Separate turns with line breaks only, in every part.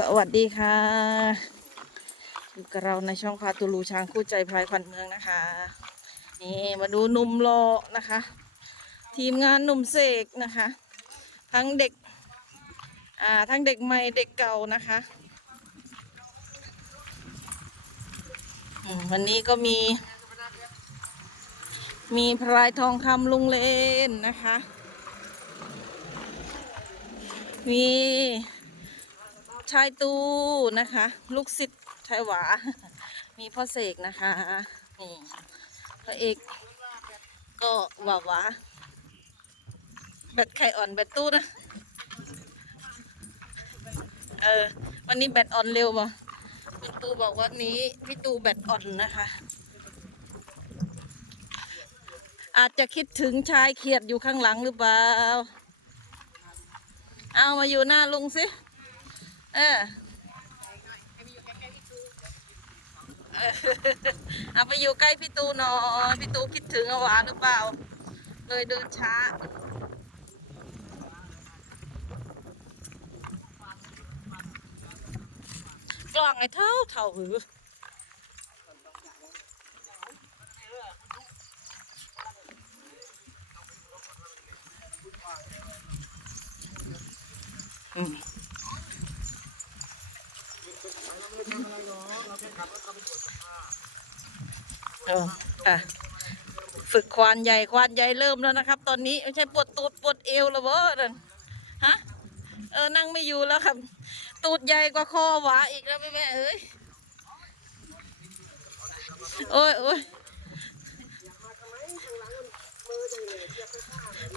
สวัสดีค่ะอยู่กับเราในช่องพาตูลูช้างคู่ใจพลายควันเมืองนะคะ นี่มาดูหนุ่มรอนะคะ ทีมงานหนุ่มเสกนะคะ ทั้งเด็ก อ่า ทั้งเด็กใหม่เด็กเก่านะคะวันนี้ก็มี มีพลายทองคำลุงเลนนะคะ มี ชายตูนะคะ ลูกศิษย์ชายหวา มีพ่อเสกนะคะนี่พระเอกก็หวาหวาแบตไข่อ่อนแบตตู้นะเออวันนี้แบตอ่อนเร็วป่ะคุณตูบอกว่านี้พี่ตูแบตอ่อนนะคะ อาจจะคิดถึงชายเขียดอยู่ข้างหลังหรือเปล่า เอามาอยู่หน้าลุงสิ เออเอาไปอยู่ใกล้พี่ตูหน่อยพี่ตูคิดถึงอาหวานหรือเปล่า เลยเดินช้า กล้องไอ้เท่าเท่าหืออืม เอออะ ฝึกควานใหญ่ควานใหญ่เริ่มแล้วนะครับ ตอนนี้ไม่ใช่ปวดตูดปวดเอวแล้วเว้ยนั่นฮะเออนั่งไม่อยู่แล้วครับ ตูดใหญ่กว่าคอหวาอีกแล้วแม่แม่เอ้ยโอ้ยโอ้ย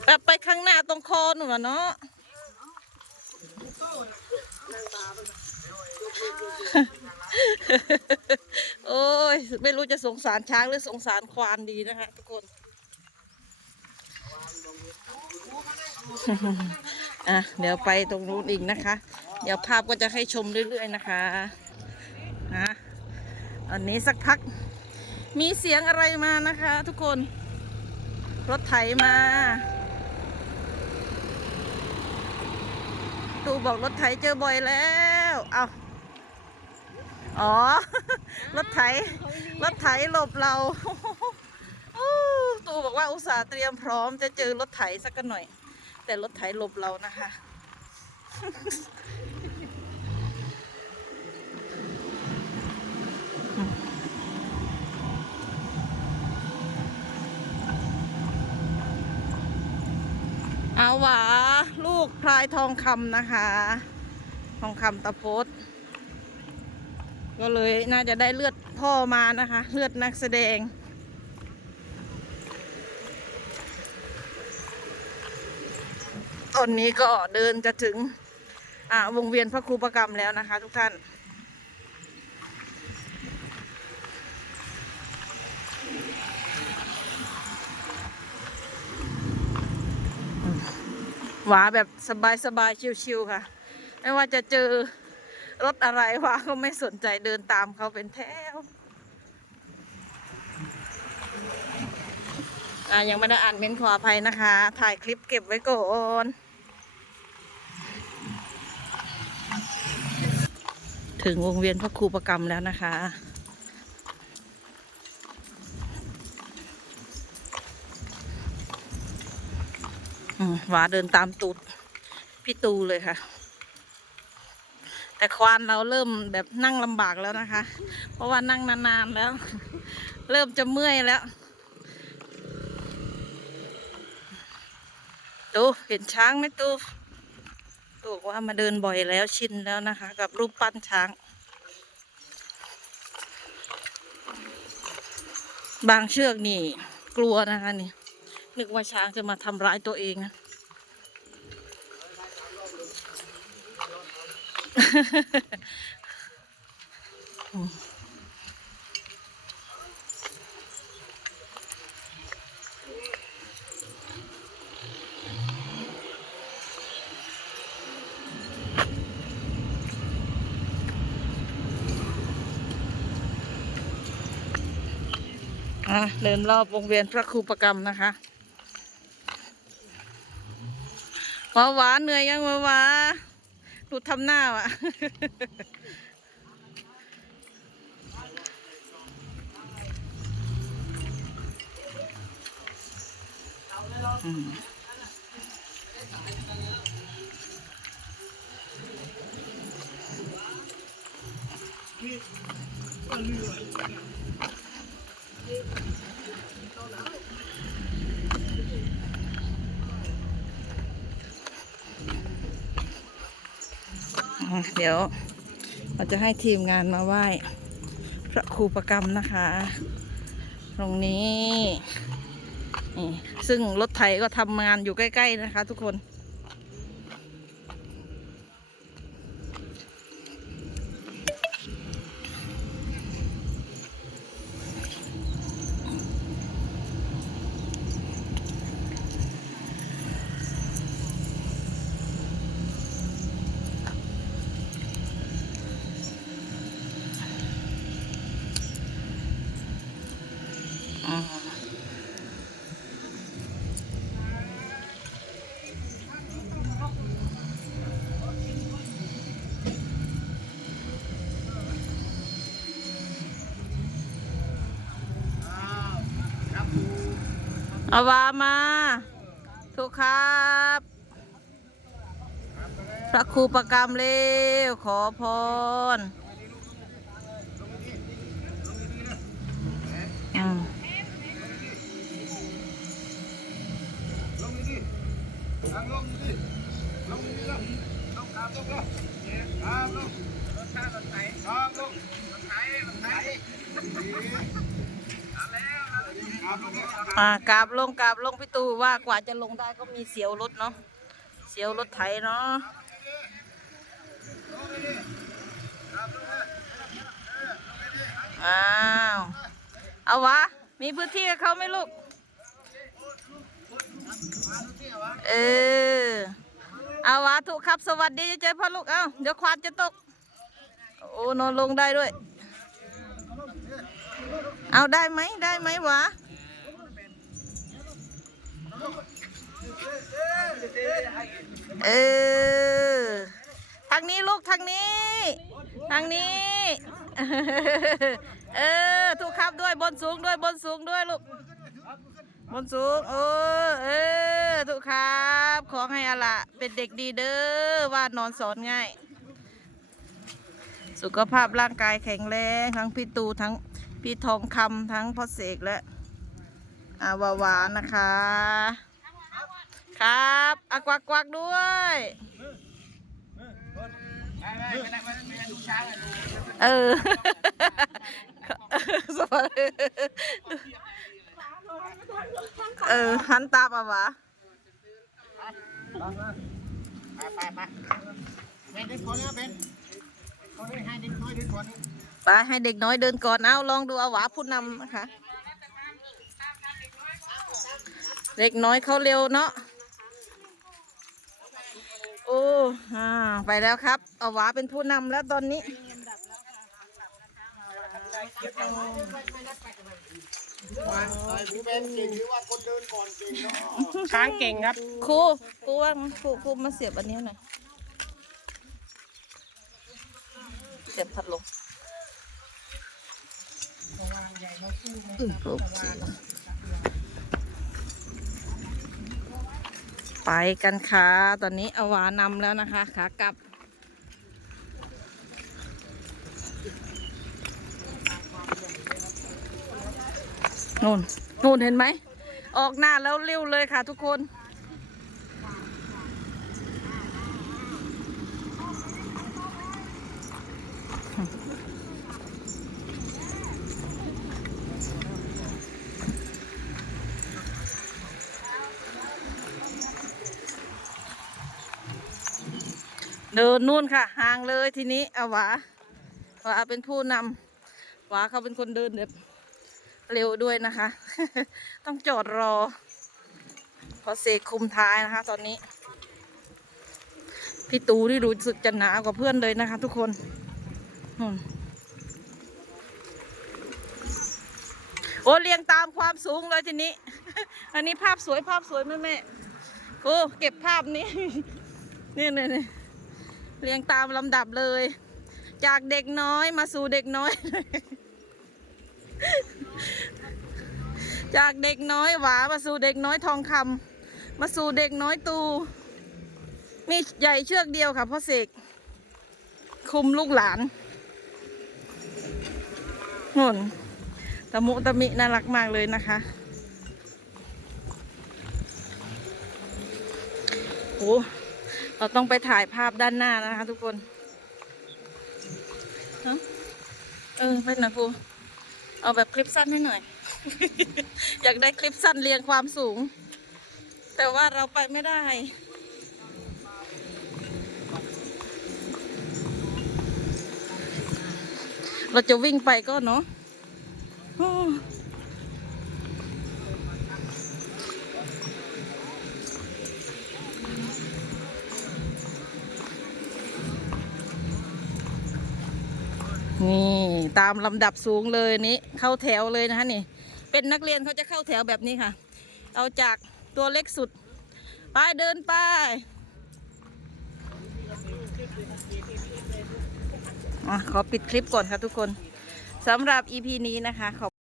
แบบไปข้างหน้าตรงคอหนูอะเนาะ โอ้ย ไม่รู้จะสงสารช้างหรือสงสารควานดีนะคะทุกคน อะ เดี๋ยวไปตรงนู้นอีกนะคะ เดี๋ยวภาพก็จะให้ชมเรื่อยๆนะคะนะอันนี้สักพัก มีเสียงอะไรมานะคะ ทุกคน รถไถมาตูบอกรถไถเจอบ่อยแล้ว เอา อ๋อ รถไถ รถไถหลบเราอู้ตูบอกว่าอุตส่าห์เตรียมพร้อมจะเจอรถไถสักกันหน่อย แต่รถไถหลบเรานะคะ เอาหวาลูกพลายทองคำนะคะ ทองคำตะโพด ก็เลยน่าจะได้เลือดพ่อมานะคะ เลือดนักแสดง ตอนนี้ก็เดินจะถึงอ่าวงเวียนพระครูประกรรมแล้วนะคะ ทุกท่าน หวาแบบสบายๆชิวๆค่ะ ไม่ว่าจะเจอ รถอะไรวาก็ไม่สนใจเดินตามเขาเป็นแถวอ่ายังไม่ได้อ่านเม้นขออภัยนะคะ ถ่ายคลิปเก็บไว้ก่อนถึงวงเวียนพระครูประกรรมแล้วนะคะอืมวาเดินตามตูดพี่ตูเลยค่ะ แต่ควานเราเริ่มแบบนั่งลำบากแล้วนะคะ เพราะว่านั่งนานๆแล้ว เริ่มจะเมื่อยแล้วตูเห็นช้างไหมตูตูกว่ามาเดินบ่อยแล้วชินแล้วนะคะ กับรูปปั้นช้าง บางเชือกนี่ กลัวนะคะนี่นึกว่าช้างจะมาทำร้ายตัวเองนะ อะเดินรอบวงเวียนพระครูประกรรมนะคะวาวาเหนื่อยยังวาวา ดูทำหน้าว่ะ อืม เดี๋ยวเราจะให้ทีมงานมาไหว้พระครูประกรรมนะคะ ตรงนี้นี่ซึ่งรถไถก็ทำงานอยู่ใกล้ ๆ นะคะ ทุกคน เอาวามา ทุกครับ พระครูประกรรมเร็วขอพรอืม
ลงดิทางลงดิลงดิลงลงครับลงลงครับลงรถชาติรถไถครับลงรถไถรถไถครับลง
อ่ากราบลงกราบลงพี่ตูว่ากว่าจะลงได้ก็มีเสียวรถเนาะเสียวรถไถเนาะอ้าวเอาวะมีพื้นที่กับเขาไหมลูกเออเอาวะถูกครับสวัสดีเจ๊พ่อลูกเอ้าเดี๋ยวควานจะตกโอ้นอนลงได้ด้วย เอาได้ไหมได้ไหมวะ เออ ทางนี้ลูกทางนี้ ทางนี้ เออ ถูกครับด้วยบนสูงด้วยบนสูงด้วยลูก บนสูง เออ เออ ถูกครับ ขอให้อะละ เป็นเด็กดีเด้อว่านอนสอนง่าย สุขภาพร่างกายแข็งแรง ทั้งพี่ตูทั้งพี่ทองคำทั้งพ่อเสกและ อาวาวานะคะ ครับอากวักกวักด้วย เออสวัสดีเออหันตาปะวะ
ไปไปไปเป็นเด็กคนแล้วเป็นให้เด็กน้อยเดินก่อน
ไปให้เด็กน้อยเดินก่อนเอาลองดูอาหวาผู้นำนะคะ เด็กน้อยเขาเร็วเนาะโอ้อ่าไปแล้วครับเอาหวาเป็นผู้นำแล้วตอนนี้
ผู้เป็นเก่งหรือว่าคนเดินก่อนเก่งเนาะ
ช้างเก่งครับ
ครูครูว่าครูครูมาเสียบอันนี้หน่อยเสียบพัดลมอืมโอเค ไปกันค่ะ ตอนนี้เอาวานำแล้วนะคะขากลับ นู่น นู่นเห็นไหม ออกหน้าแล้วเร็วเลยค่ะทุกคน เดินนู่นค่ะห่างเลยทีนี้เอาหวาหวาเป็นผู้นำหวาเขาเป็นคนเดินแบบเร็วด้วยนะคะ ต้องจอดรอ พอเสกคุมท้ายนะคะ ตอนนี้ พี่ตูนี่รู้สึกจะหนากว่าเพื่อนเลยนะคะ ทุกคนนู่นโอ้เรียงตามความสูงเลยทีนี้ อันนี้ภาพสวยภาพสวยแม่แม่โอ้เก็บภาพนี้ นี่นี่นี่ เรียงตามลำดับเลย จากเด็กน้อยมาสู่เด็กน้อย จากเด็กน้อยหวามาสู่เด็กน้อยทองคำมาสู่เด็กน้อยตู มีใหญ่เชือกเดียวค่ะพ่อเสกคุมลูกหลานนนตะมุตะมิน่ารักมากเลยนะคะโห เราต้องไปถ่ายภาพด้านหน้านะคะ ทุกคนเออไปหน่อยครูเอาแบบคลิปสั้นให้หน่อย อยากได้คลิปสั้นเรียงความสูง แต่ว่าเราไปไม่ได้เราจะวิ่งไปก็เนาะ นี่ตามลำดับสูงเลยนี้เข้าแถวเลยนะคะนี่ เป็นนักเรียนเขาจะเข้าแถวแบบนี้ค่ะ เอาจากตัวเล็กสุด ไปเดินไปอะขอปิดคลิปก่อนค่ะทุกคนสำหรับ EP นี้นะคะขอบ